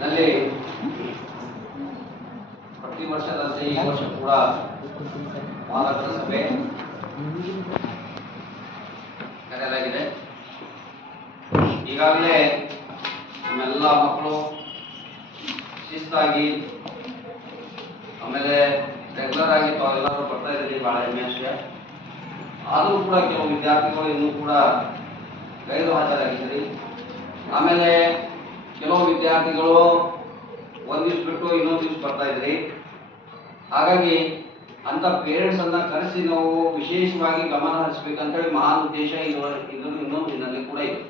ನಲ್ಲಿ ಪ್ರತಿ ವರ್ಷದಂತೆ ಈ ವರ್ಷ ಕೂಡ ಪಾಲಕರ ಸಭೆ ಕರೆಯಲಾಗಿದೆ. ಈಗಾಗಲೇ ನಮ್ಮೆಲ್ಲ ಮಕ್ಕಳು ಶಿಸ್ತಾಗಿ ಆಮೇಲೆ ರೆಗ್ಯುಲರ್ ಆಗಿ ತಾವೆಲ್ಲರೂ ಬರ್ತಾ ಇದ್ದೀರಿ, ಬಹಳ ಹೆಮ್ಮೆ ವಿಷಯ. ಆದರೂ ಕೂಡ ಕೆಲವು ವಿದ್ಯಾರ್ಥಿಗಳು ಇನ್ನೂ ಕೂಡ ಗೈರು ಹಾಜರಾಗಿದ್ದೀರಿ. ಆಮೇಲೆ ಕೆಲವು ವಿದ್ಯಾರ್ಥಿಗಳು ಒಂದು ದಿವ್ಸ ಬಿಟ್ಟು ಇನ್ನೊಂದು ದಿವ್ಸ ಬರ್ತಾ ಇದ್ರಿ. ಹಾಗಾಗಿ ಅಂತ ಪೇರೆಂಟ್ಸ್ ಅನ್ನ ಕರೆಸಿ ನಾವು ವಿಶೇಷವಾಗಿ ಗಮನ ಹರಿಸಬೇಕಂತೇಳಿ ಮಹಾನ್ ಉದ್ದೇಶ ಇನ್ನೊಂದು ದಿನದಲ್ಲಿ ಕೂಡ ಇದೆ.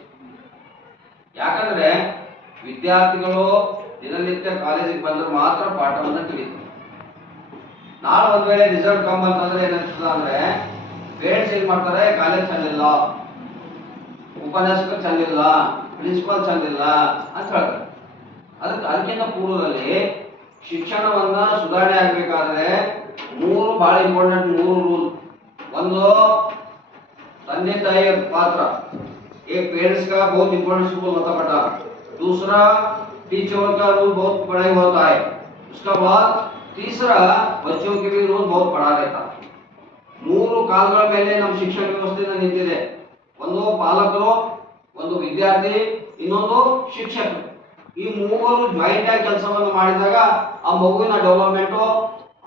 ಯಾಕಂದ್ರೆ ವಿದ್ಯಾರ್ಥಿಗಳು ದಿನನಿತ್ಯ ಕಾಲೇಜಿಗೆ ಬಂದ್ರೆ ಮಾತ್ರ ಪಾಠವನ್ನ ತಿಳಿತಾರೆ. ನಾಳೆ ಒಂದ್ ವೇಳೆ ರಿಸಲ್ಟ್ ಕಮ್ಮಿ ಅಂತಂದ್ರೆ ಏನಾಗ್ತದ ಅಂದ್ರೆ ಪೇರೆಂಟ್ಸ್ ಏನ್ ಮಾಡ್ತಾರೆ, ಕಾಲೇಜ್ ಚಂದಿಲ್ಲ, ಉಪನ್ಯಾಸಕರು ಚಂದಿಲ್ಲ, ಪ್ರಿನ್ಸಿಪಾಲ್ ಚಂದಿಲ್ಲ ಅಂತ ಹೇಳ್ತಾರೆ. ಅದಕ್ಕಿಂತ ಪೂರ್ವದಲ್ಲಿ ಶಿಕ್ಷಣವನ್ನ ಸುಧಾರಣೆ ಆಗ್ಬೇಕಾದ್ರೆ ಬಹಳ ಇಂಪಾರ್ಟೆಂಟ್ 3 ರೂಲ್. ಒಂದು, ತಂದೆ ताई पात्र, एक पेरेंट्स का बहुत इंपॉर्टेंट रोल होता बेटा. दूसरा, टीचर का रोल बहुत बड़ा ही होता है. उसका बाद तीसरा, बच्चों के भी रोल बहुत बड़ा रहता. 3 ಕಾಲಗಳ ಮೇಲೆ ನಮ್ಮ ಶಿಕ್ಷಣ ವ್ಯವಸ್ಥೆ ನಿಂತಿದೆ. ಒಂದು ಪಾಲಕರು, ಒಂದು ವಿದ್ಯಾರ್ಥಿ, ಇನ್ನೊಂದು ಶಿಕ್ಷಕರು. ಈ 3 ಜಾಯಿಂಟ್ ಆಗಿ ಕೆಲಸವನ್ನು ಮಾಡಿದಾಗ ಆ ಮಗುವಿನ ಡೆವಲಪ್ಮೆಂಟ್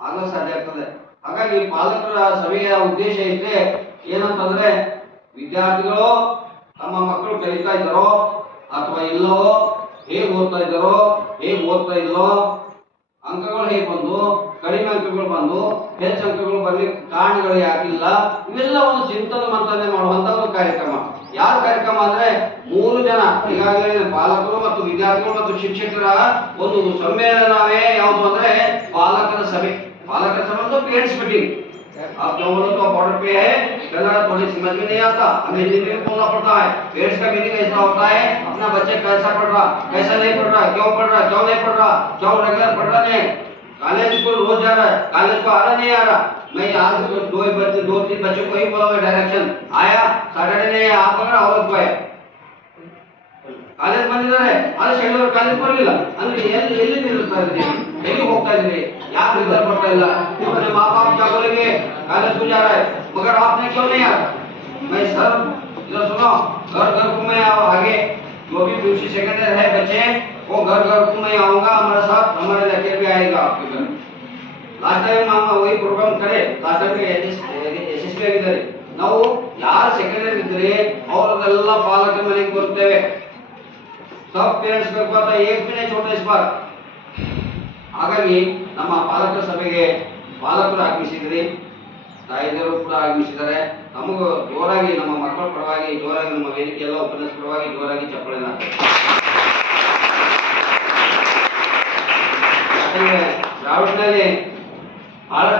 ಆಗಲು ಸಾಧ್ಯ ಆಗ್ತದೆ. ಹಾಗಾಗಿ ಪಾಲಕರ ಸಭೆಯ ಉದ್ದೇಶ ಐತೆ ಏನಂತಂದ್ರೆ, ವಿದ್ಯಾರ್ಥಿಗಳು ತಮ್ಮ ಮಕ್ಕಳು ಕಲಿತಾ ಇದ್ದಾರೋ ಅಥವಾ ಇಲ್ಲವೋ, ಹೇಗೆ ಓದ್ತಾ ಇದ್ದಾರೋ, ಹೇಗೆ ಓದ್ತಾ ಇಲ್ಲೋ, ಅಂಕಗಳು ಹೇಗೆ ಬಂದು, ಕಡಿಮೆ ಅಂಕಗಳು ಬಂದು, ಹೆಚ್ಚು ಅಂಕಗಳು ಬರ್ಲಿಕ್ಕೆ ಕಾರಣಗಳು ಯಾಕಿಲ್ಲ, ಇವೆಲ್ಲ ಒಂದು ಚಿಂತನೆ ಮಂಥನೆ ಮಾಡುವಂತ ಒಂದು ಕಾರ್ಯಕ್ರಮ. ಯಾವ ಕಾರ್ಯಕ್ರಮ ಅಂದ್ರೆ 3 ಜನ ಈಗಾಗಲೇ ಪಾಲಕರು ಮತ್ತು ವಿದ್ಯಾರ್ಥಿಗಳು ಮತ್ತು ಶಿಕ್ಷಕರ ಒಂದು ಸಮ್ಮೇಳನವೇ ಯಾವುದು ಅಂದ್ರೆ ಪಾಲಕರ ಸಭೆ. पालक समझ तो पेरेंट्स मीटिंग. आप जो बोलो तो बॉर्डर पे है, कन्नड़ थोड़ी समझ में नहीं आता, हमें हिंदी में बोलना पड़ता है. पेरेंट्स का मीटिंग ऐसा होता है, अपना बच्चे कैसा पढ़ रहा, कैसा नहीं पढ़ रहा, क्यों पढ़ रहा, क्यों नहीं पढ़ रहा, क्यों रेगुलर पढ़ रहा नहीं, कॉलेज को रोज जा रहा है, कॉलेज को आ रहा नहीं आ रहा. मैं आज 2-3 बच्चों को ही बोला डायरेक्शन आया, सैटरडे नहीं आया, आप पकड़ा औरत को है ಕಾಲೇಜ್ ಬಂದಿದ್ದಾರೆ, ಆದರೆ ಶನಿವಾರ ಕಾಲೇಜ್ ಬರಲಿಲ್ಲ ಅಂದ್ರೆ ಎಲ್ಲಿ ನಿಲ್ಲುತ್ತಾ ಇದ್ರಿ, ಎಲ್ಲಿ ಹೋಗ್ತಾ ಇದ್ರಿ, ಯಾಕೆ ರಿಸಲ್ಟ್ ಬರ್ತಾ ಇಲ್ಲ? अपने माँ बाप क्या बोलेंगे, कॉलेज को जा रहा है मगर आपने क्यों नहीं आया? मैं सर इधर सुनो, घर घर को मैं आगे जो भी दूसरी सेकंड ईयर है बच्चे, वो घर घर को मैं आऊंगा, हमारे साथ हमारे लेक्चर भी आएगा आपके घर. लास्ट टाइम हम वही प्रोग्राम करे, लास्ट टाइम एसएसपी ಆಗಿದ್ದಾರೆ. ನಾವು ಯಾರು ಸೆಕೆಂಡ್ ಇಯರ್ ಇದ್ರೆ ಅವರೆಲ್ಲ ಪಾಲಕರ ಮನೆಗೆ ಬರುತ್ತೇವೆ. सब पेरेंट्स को पता एक भी नहीं छोड़ते इस बार. ಹಾಗಾಗಿ ನಮ್ಮ ಪಾಲಕರ ಸಭೆಗೆ ಪಾಲಕರು ಆಗಮಿಸಿದ್ರಿ, ತಾಯಿಯರು ಕೂಡ ಆಗಮಿಸಿದ್ದಾರೆ. ನಮಗೂ ಜೋರಾಗಿ ನಮ್ಮ ಮಕ್ಕಳ ಪರವಾಗಿ ಜೋರಾಗಿ ನಮ್ಮ ವೇದಿಕೆ ಎಲ್ಲ ಉಪನ್ಯಾಸ ಪರವಾಗಿ ಜೋರಾಗಿ ಚಪ್ಪಾಳೆನ ಯಾಕಂದ್ರೆ ದ್ರಾವಿಡ್ನಲ್ಲಿ